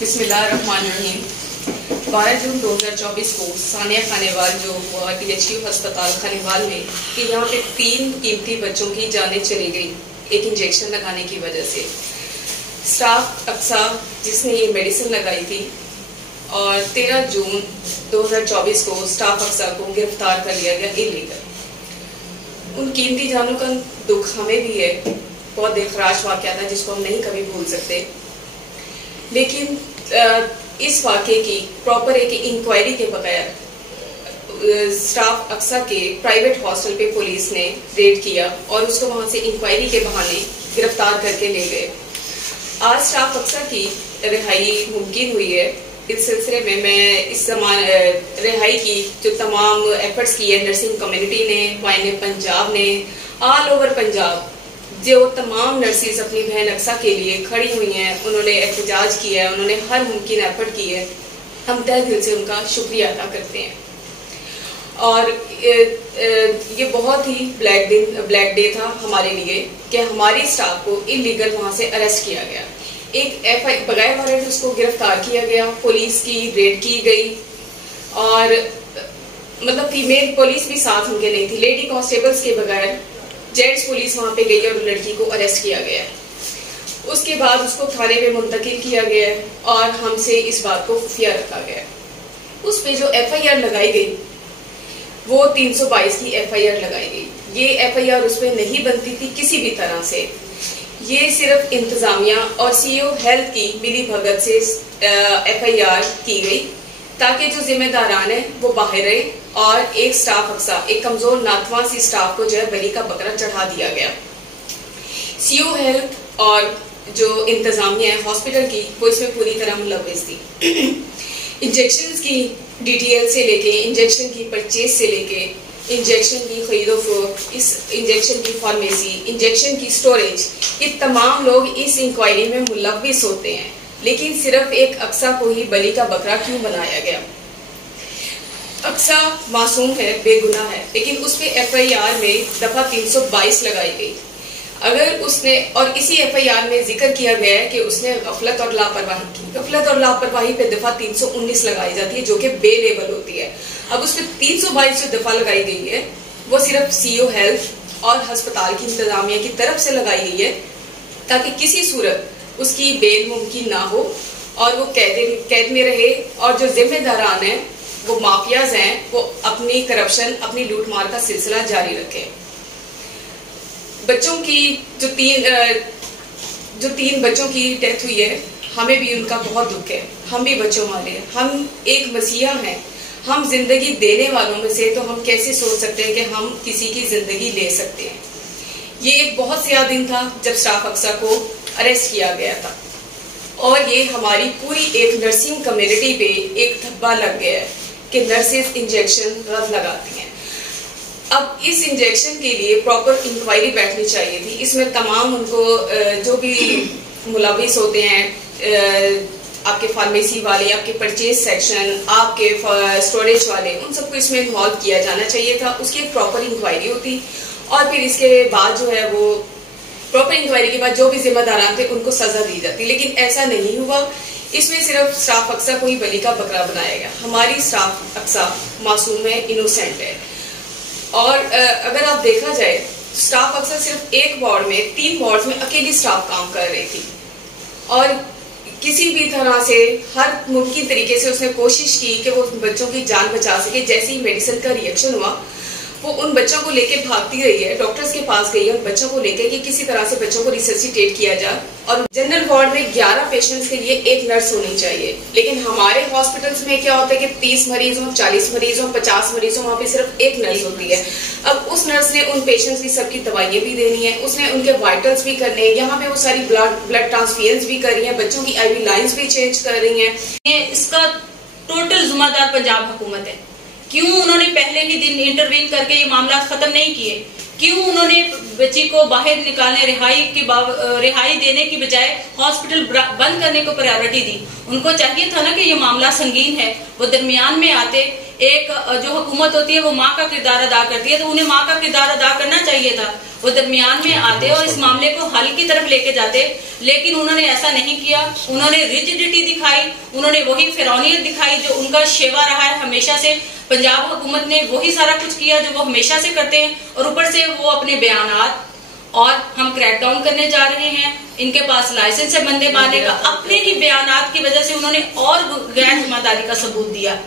बिस्मिल्लाहिर्रहमानिर्रहीम। 12 जून 2024 को सानिया खानेवाल जो हुआ DHU अस्पताल खानेवाल में कि यहाँ पे 3 कीमती बच्चों की जानें चली गई एक इंजेक्शन लगाने की वजह से। स्टाफ अक्सा जिसने ये मेडिसिन लगाई थी और 13 जून 2024 को स्टाफ अक्सा को गिरफ्तार कर लिया गया इलीगल। उन कीमती जानों का दुख हमें भी है, बहुत दिलखराश वाक़या था जिसको हम नहीं कभी भूल सकते। लेकिन इस वाक़े की प्रॉपर एक इंक्वायरी के बगैर स्टाफ अक्सा के प्राइवेट हॉस्टल पे पुलिस ने रेड किया और उसको वहां से इंक्वायरी के बहाने गिरफ्तार करके ले गए। आज स्टाफ अक्सा की रिहाई मुमकिन हुई है। इस सिलसिले में मैं इस रिहाई की जो तमाम एफर्ट्स की है नर्सिंग कम्युनिटी ने, वाइन पंजाब ने, ऑल ओवर पंजाब जो तमाम नर्सिस अपनी बहन अक्सा के लिए खड़ी हुई हैं, उन्होंने एहतजाज किया है, उन्होंने हर मुमकिन एफर्ट की है। हम तहे दिल से उनका शुक्रिया अदा करते हैं। और ये बहुत ही ब्लैक डे था हमारे लिए कि हमारी स्टाफ को इलीगल वहां से अरेस्ट किया गया। एक बगैर वारंट उसको गिरफ्तार किया गया, पुलिस की रेड की गई और मतलब फीमेल पुलिस भी साथ उनके नहीं थी, लेडी कांस्टेबल्स के बगैर जेंट्स पुलिस वहां पे गई और लड़की को अरेस्ट किया गया। उसके बाद उसको थाने में मुंतकिल किया गया और हमसे इस बात को खुफिया रखा गया। उस पे जो FIR लगाई गई वो 322 की FIR लगाई गई। ये FIR उस पर नहीं बनती थी किसी भी तरह से। ये सिर्फ इंतजामिया और CEO हेल्थ की मिली भगत से FIR की गई ताकि जो जिम्मेदारान है वो बाहर रहे और एक स्टाफ अक्सा, एक कमजोर नातवा सी स्टाफ को जो है बलि का बकरा चढ़ा दिया गया। CEO हेल्थ और जो इंतजामिया है हॉस्पिटल की वो इसमें पूरी तरह मुलव्विस थी। इंजेक्शन की डिटेल से लेके, इंजेक्शन की परचेज से लेके, इंजेक्शन की खरीदो फरोख्त, इस इंजेक्शन की फार्मेसी, इंजेक्शन की स्टोरेज, ये तमाम लोग इस इंक्वायरी में मुलव्विस होते हैं। लेकिन सिर्फ एक अक्सा को ही बलि का बकरा क्यों बनाया गया? अक्सा मासूम है, बेगुनाह है, लेकिन उस पे FIR में दफा 322 लगाई गई। अगर उसने, और इसी FIR में जिक्र किया गया है कि उसने गफलत और लापरवाही की। गफलत और लापरवाही पे दफा 319 लगाई जाती है जो कि बेलेबल होती है। अब उस पर 322 जो दफा लगाई गई है वो सिर्फ CEO हेल्थ और अस्पताल की इंतजामिया की तरफ से लगाई गई है ताकि किसी सूरत उसकी बेल मुमकिन ना हो और वो कैद में रहे और जो जिम्मेदारान हैं वो माफियाज हैं वो अपनी करप्शन, अपनी लूटमार का सिलसिला जारी रखें। बच्चों की जो तीन बच्चों की डेथ हुई है, हमें भी उनका बहुत दुख है। हम भी बच्चों वाले हैं, हम एक मसीहा हैं, हम जिंदगी देने वालों में से, तो हम कैसे सोच सकते हैं कि हम किसी की जिंदगी ले सकते हैं। ये एक बहुत सया दिन था जब स्टाफ अक्सा को अरेस्ट किया गया था और ये हमारी पूरी एक नर्सिंग कम्युनिटी पे एक धब्बा लग गया है कि नर्सेज इंजेक्शन गलत लगाती हैं। अब इस इंजेक्शन के लिए प्रॉपर इंक्वायरी बैठनी चाहिए थी। इसमें तमाम उनको जो भी मुलविस होते हैं, आपके फार्मेसी वाले, आपके परचेज सेक्शन, आपके स्टोरेज वाले, उन सबको इसमें इन्वॉल्व किया जाना चाहिए था। उसकी एक प्रॉपर इंक्वायरी होती और फिर इसके बाद जो है वो प्रॉपर इंक्वायरी के बाद जो भी जिम्मेदारान थे उनको सजा दी जाती। लेकिन ऐसा नहीं हुआ। इसमें सिर्फ स्टाफ अक्सा को ही बलि का बकरा बनाया गया। हमारी स्टाफ अक्सा मासूम है, इनोसेंट है। और अगर आप देखा जाए स्टाफ अक्सा सिर्फ एक वार्ड में, 3 वार्ड में अकेली स्टाफ काम कर रही थी और किसी भी तरह से हर मुमकिन तरीके से उसने कोशिश की कि वो बच्चों की जान बचा सके। जैसे ही मेडिसिन का रिएक्शन हुआ वो उन बच्चों को लेके भागती रही है, डॉक्टर्स के पास गई है उन बच्चों को लेके कि किसी तरह से बच्चों को रिससिटेट किया जाए। और जनरल वार्ड में 11 पेशेंट्स के लिए एक नर्स होनी चाहिए, लेकिन हमारे हॉस्पिटल्स में क्या होता है कि 30 मरीज हो, 40 मरीज हो, 50 मरीज हो, वहाँ पे सिर्फ एक नर्स होती है। अब उस नर्स ने उन पेशेंट्स की सबकी दवाइयाँ भी देनी है, उसने उनके वाइटल्स भी करने हैं, यहाँ पे वो सारी ब्लड ट्रांसफ्यूजन भी कर रही है, बच्चों की IV लाइन्स भी चेंज कर रही है। इसका टोटल जिम्मेदार पंजाब हुकूमत है। क्यों उन्होंने पहले ही दिन इंटरवीन करके ये मामला खत्म नहीं किए? क्यों उन्होंने बच्ची को बाहर निकालने, रिहाई देने की बजाय हॉस्पिटल बंद करने को प्रायोरिटी दी? उनको चाहिए था ना कि ये मामला संगीन है, वो दरमियान में आते, एक जो हुकूमत होती है वो माँ का किरदार अदा करती है, तो उन्हें माँ का किरदार अदा करना चाहिए था। वो दरमियान में आते और इस मामले को हल की तरफ लेके जाते, लेकिन उन्होंने ऐसा नहीं किया। उन्होंने रिजिडिटी दिखाई, उन्होंने वही फिरौनियत दिखाई जो उनका शेवा रहा है हमेशा से। पंजाब हुकूमत ने वही सारा कुछ किया जो वो हमेशा से करते हैं, और ऊपर से वो अपने बयानात, और हम क्रैकडाउन करने जा रहे हैं, इनके पास लाइसेंस है बंदे मारने का, अपने ही बयानात की वजह से उन्होंने और गैर जिम्मेदारी का सबूत दिया।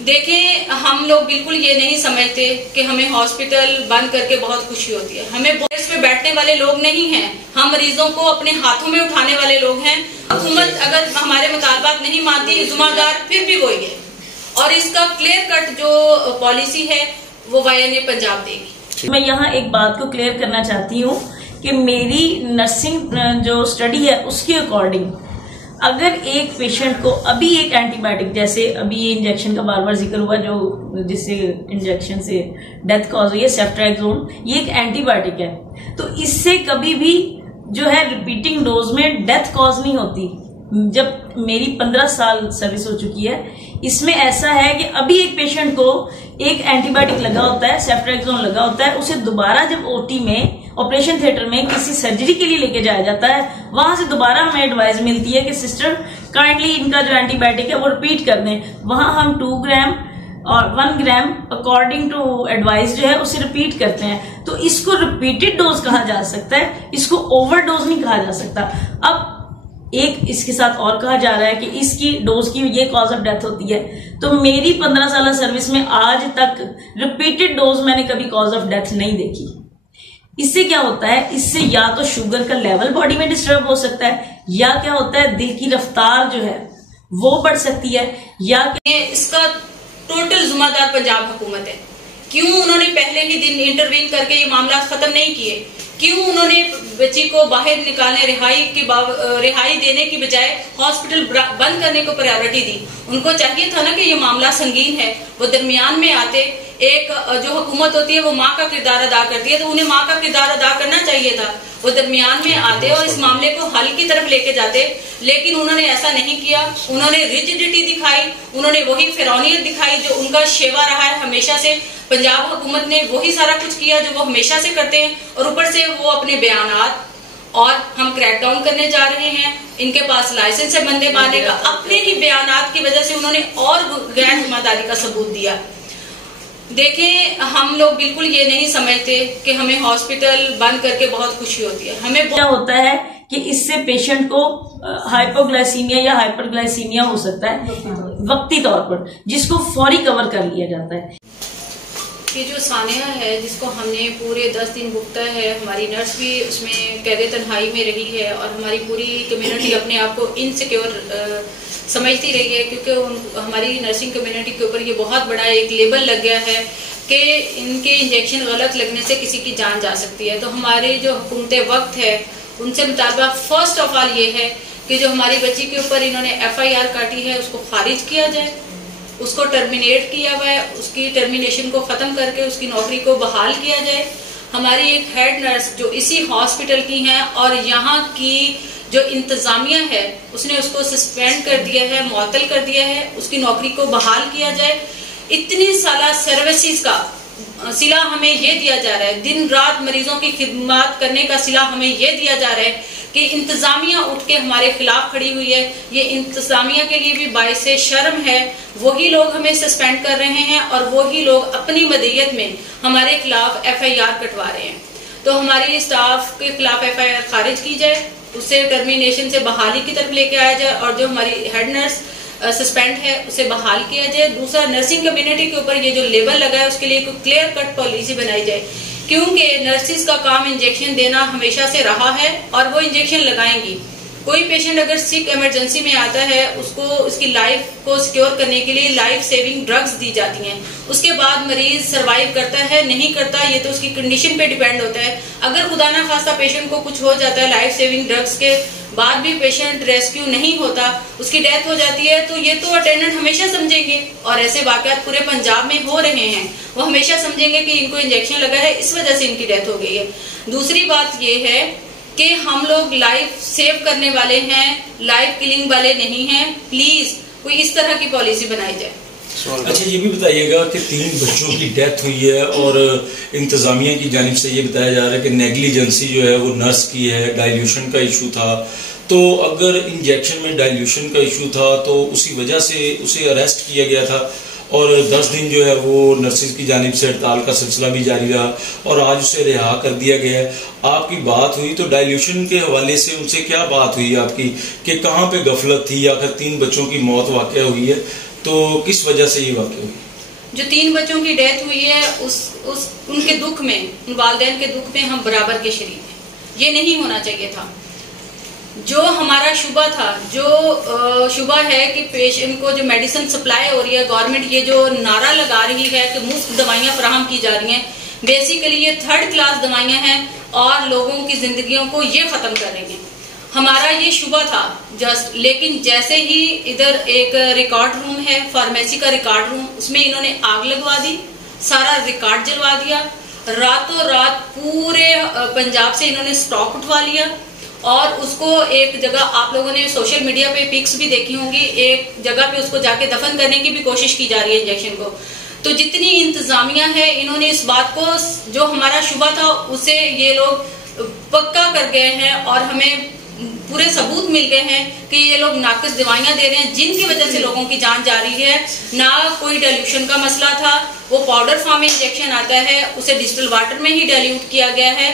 देखें, हम लोग बिल्कुल ये नहीं समझते कि हमें हॉस्पिटल बंद करके बहुत खुशी होती है। हमें बोर्ड्स पे बैठने वाले लोग नहीं हैं, हम मरीजों को अपने हाथों में उठाने वाले लोग हैं। हुकूमत अगर हमारे मुतालबात नहीं मानती, जिम्मेदार फिर भी वही है, और इसका क्लियर कट जो पॉलिसी है वो YNA पंजाब देगी। मैं यहाँ एक बात को क्लियर करना चाहती हूँ कि मेरी नर्सिंग जो स्टडी है उसके अकॉर्डिंग अगर एक पेशेंट को अभी एक एंटीबायोटिक, जैसे अभी ये इंजेक्शन का बार बार जिक्र हुआ जो जिससे इंजेक्शन से डेथ कॉज हुई है, सेफ्ट्रैक्सोन, ये एक एंटीबायोटिक है, तो इससे कभी भी जो है रिपीटिंग डोज में डेथ कॉज नहीं होती। जब मेरी 15 साल सर्विस हो चुकी है, इसमें ऐसा है कि अभी एक पेशेंट को एक एंटीबायोटिक लगा होता है, सेफ्ट्रैक्सोन लगा होता है, उसे दोबारा जब OT में, ऑपरेशन थिएटर में किसी सर्जरी के लिए लेके जाया जाता है, वहां से दोबारा हमें एडवाइस मिलती है कि सिस्टर काइंडली इनका जो एंटीबायोटिक है वो रिपीट कर दें। वहां हम 2 ग्राम और 1 ग्राम अकॉर्डिंग टू एडवाइस जो है उसे रिपीट करते हैं। तो इसको रिपीटेड डोज कहा जा सकता है, इसको ओवरडोज नहीं कहा जा सकता। अब एक इसके साथ और कहा जा रहा है कि इसकी डोज की ये कॉज ऑफ डेथ होती है, तो मेरी 15 साल सर्विस में आज तक रिपीटेड डोज मैंने कभी कॉज ऑफ डेथ नहीं देखी। इससे क्या होता है, इससे या तो शुगर का लेवल बॉडी में डिस्टर्ब हो सकता है, या क्या होता है दिल की रफ्तार जो है वो बढ़ सकती है, या इसका टोटल जिम्मेदार पंजाब हुकूमत है। क्यों उन्होंने पहले ही दिन इंटरवीन करके ये मामला खत्म नहीं किए? क्यों उन्होंने बच्ची को बाहर निकालने, रिहाई देने की बजाय हॉस्पिटल बंद करने को प्रायोरिटी दी? उनको चाहिए था ना कि ये मामला संगीन है, वो दरमियान में आते। एक जो हुकूमत होती है वो माँ का किरदार अदा करती है, तो उन्हें माँ का किरदार अदा करना चाहिए था। वो दरमियान में आते और इस मामले को हल की तरफ लेके जाते, लेकिन उन्होंने ऐसा नहीं किया। उन्होंने रिजिडिटी दिखाई, उन्होंने वही फिरौनियत दिखाई जो उनका शेवा रहा है हमेशा से। पंजाब हुकूमत ने वही सारा कुछ किया जो वो हमेशा से करते हैं, और ऊपर से वो अपने बयानात, और हम क्रैकडाउन करने जा रहे हैं, इनके पास लाइसेंस है बंदे मारने का, अपने ही बयानात की वजह से उन्होंने और गैर जिम्मेदारी का सबूत दिया। देखें, हम लोग बिल्कुल ये नहीं समझते कि हमें हॉस्पिटल बंद करके बहुत खुशी होती है। हमें क्या होता है कि इससे पेशेंट को हाइपोग्लाइसीमिया या हाइपरग्लाइसीमिया हो सकता है वक्ती तौर पर, जिसको फौरी कवर कर लिया जाता है। ये जो सानिया है जिसको हमने पूरे 10 दिन भुगता है, हमारी नर्स भी उसमें कैदे तन्हाई में रही है, और हमारी पूरी कम्युनिटी अपने आप को इनसिक्योर समझती रही है, क्योंकि हमारी नर्सिंग कम्युनिटी के ऊपर ये बहुत बड़ा एक लेबल लग गया है कि इनके इंजेक्शन गलत लगने से किसी की जान जा सकती है। तो हमारे जो हुकूमत वक्त है उनसे मुतालबा फर्स्ट ऑफ ऑल ये है कि जो हमारी बच्ची के ऊपर इन्होंने FIR काटी है उसको खारिज किया जाए, उसको टर्मिनेट किया हुआ है, उसकी टर्मिनेशन को ख़त्म करके उसकी नौकरी को बहाल किया जाए। हमारी एक हेड नर्स जो इसी हॉस्पिटल की हैं और यहाँ की जो इंतज़ामिया है उसने उसको सस्पेंड कर दिया है, मुअत्तल कर दिया है, उसकी नौकरी को बहाल किया जाए। इतनी साला सर्विसेज का सिला हमें ये दिया जा रहा है, दिन रात मरीजों की खिदमत करने का सिला हमें ये दिया जा रहा है कि इंतजामिया उठ के हमारे खिलाफ खड़ी हुई है। ये इंतजामिया के लिए भी बाइसे शर्म है। वही लोग हमें सस्पेंड कर रहे हैं और वही लोग अपनी मदीयत में हमारे खिलाफ FIR कटवा रहे हैं। तो हमारी स्टाफ के खिलाफ FIR खारिज की जाए, उससे टर्मिनेशन से बहाली की तरफ लेके आया जाए, और जो हमारी हेड नर्स सस्पेंड है उसे बहाल किया जाए। दूसरा, नर्सिंग कम्युनिटी के ऊपर ये जो लेबल लगा है उसके लिए कोई क्लियर कट पॉलिसी बनाई जाए, क्योंकि नर्सिस का काम इंजेक्शन देना हमेशा से रहा है और वो इंजेक्शन लगाएंगी। कोई पेशेंट अगर सिक इमरजेंसी में आता है उसको उसकी लाइफ को सिक्योर करने के लिए लाइफ सेविंग ड्रग्स दी जाती हैं। उसके बाद मरीज सरवाइव करता है नहीं करता ये तो उसकी कंडीशन पे डिपेंड होता है। अगर खुदा ना खास्ता पेशेंट को कुछ हो जाता है, लाइफ सेविंग ड्रग्स के बाद भी पेशेंट रेस्क्यू नहीं होता, उसकी डेथ हो जाती है, तो ये तो अटेंडेंट हमेशा समझेंगे, और ऐसे वाकयात पूरे पंजाब में हो रहे हैं। वो हमेशा समझेंगे कि इनको इंजेक्शन लगा है इस वजह से इनकी डेथ हो गई है। दूसरी बात ये है कि हम लोग लाइफ सेव करने वाले हैं, लाइफ किलिंग वाले नहीं हैं। प्लीज कोई इस तरह की पॉलिसी बनाई जाए। अच्छा, ये भी बताइएगा कि 3 बच्चों की डेथ हुई है और इंतजामिया की जानिब से ये बताया जा रहा है कि नेग्लिजेंसी जो है वो नर्स की है, डाइल्यूशन का इशू था। तो अगर इंजेक्शन में डाइल्यूशन का इशू था तो उसी वजह से उसे अरेस्ट किया गया था और 10 दिन जो है वो नर्सिस की जानिब से हड़ताल का सिलसिला भी जारी रहा और आज उसे रिहा कर दिया गया है। आपकी बात हुई तो डाइल्यूशन के हवाले से उनसे क्या बात हुई आपकी कि कहाँ पे गफलत थी, आखिर 3 बच्चों की मौत वाक़या हुई है तो किस वजह से ये वाक़या हुई? जो 3 बच्चों की डेथ हुई है उनके दुख में, उन वालिदैन के दुख में हम बराबर के शरीक हैं। ये नहीं होना चाहिए था। जो हमारा शुबा था, जो शुबा है कि पेशेंट को जो मेडिसिन सप्लाई हो रही है, गवर्नमेंट ये जो नारा लगा रही है कि मुफ्त दवाइयां फराहम की जा रही हैं, बेसिकली ये 3rd क्लास दवाइयां हैं और लोगों की जिंदगियों को ये खत्म कर रही हैं। हमारा ये शुबा था जस्ट, लेकिन जैसे ही इधर एक रिकॉर्ड रूम है, फार्मेसी का रिकॉर्ड रूम, उसमें इन्होंने आग लगवा दी, सारा रिकॉर्ड जलवा दिया। रातों रात पूरे पंजाब से इन्होंने स्टॉक उठवा लिया और उसको एक जगह, आप लोगों ने सोशल मीडिया पे पिक्स भी देखी होंगी, एक जगह पे उसको जाके दफन करने की भी कोशिश की जा रही है इंजेक्शन को। तो जितनी इंतजामिया है, इन्होंने इस बात को, जो हमारा शुबा था उसे ये लोग पक्का कर गए हैं और हमें पूरे सबूत मिल गए हैं कि ये लोग नाकिस दवाइयां दे रहे हैं जिनकी वजह से लोगों की जान जा रही है। ना कोई डाइल्यूशन का मसला था, वो पाउडर फॉर्म में इंजेक्शन आता है, उसे डिस्टिल वाटर में ही डाइल्यूट किया गया है।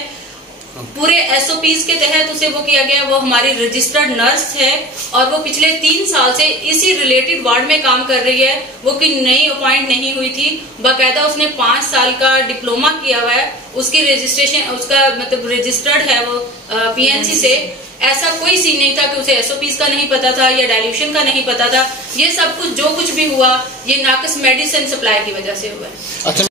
पूरे SOPs के तहत उसे वो किया गया। वो हमारी रजिस्टर्ड नर्स है और वो पिछले 3 साल से इसी रिलेटेड वार्ड में काम कर रही है। वो कोई नई अपॉइंट नहीं हुई थी, बाकायदा उसने 5 साल का डिप्लोमा किया हुआ है। उसकी रजिस्ट्रेशन, उसका मतलब रजिस्टर्ड है वो PNC से। ऐसा कोई सीन नहीं था कि उसे SOPs का नहीं पता था या डाइल्यूशन का नहीं पता था। ये सब कुछ जो कुछ भी हुआ, ये नाकिस मेडिसिन सप्लाई की वजह से हुआ है।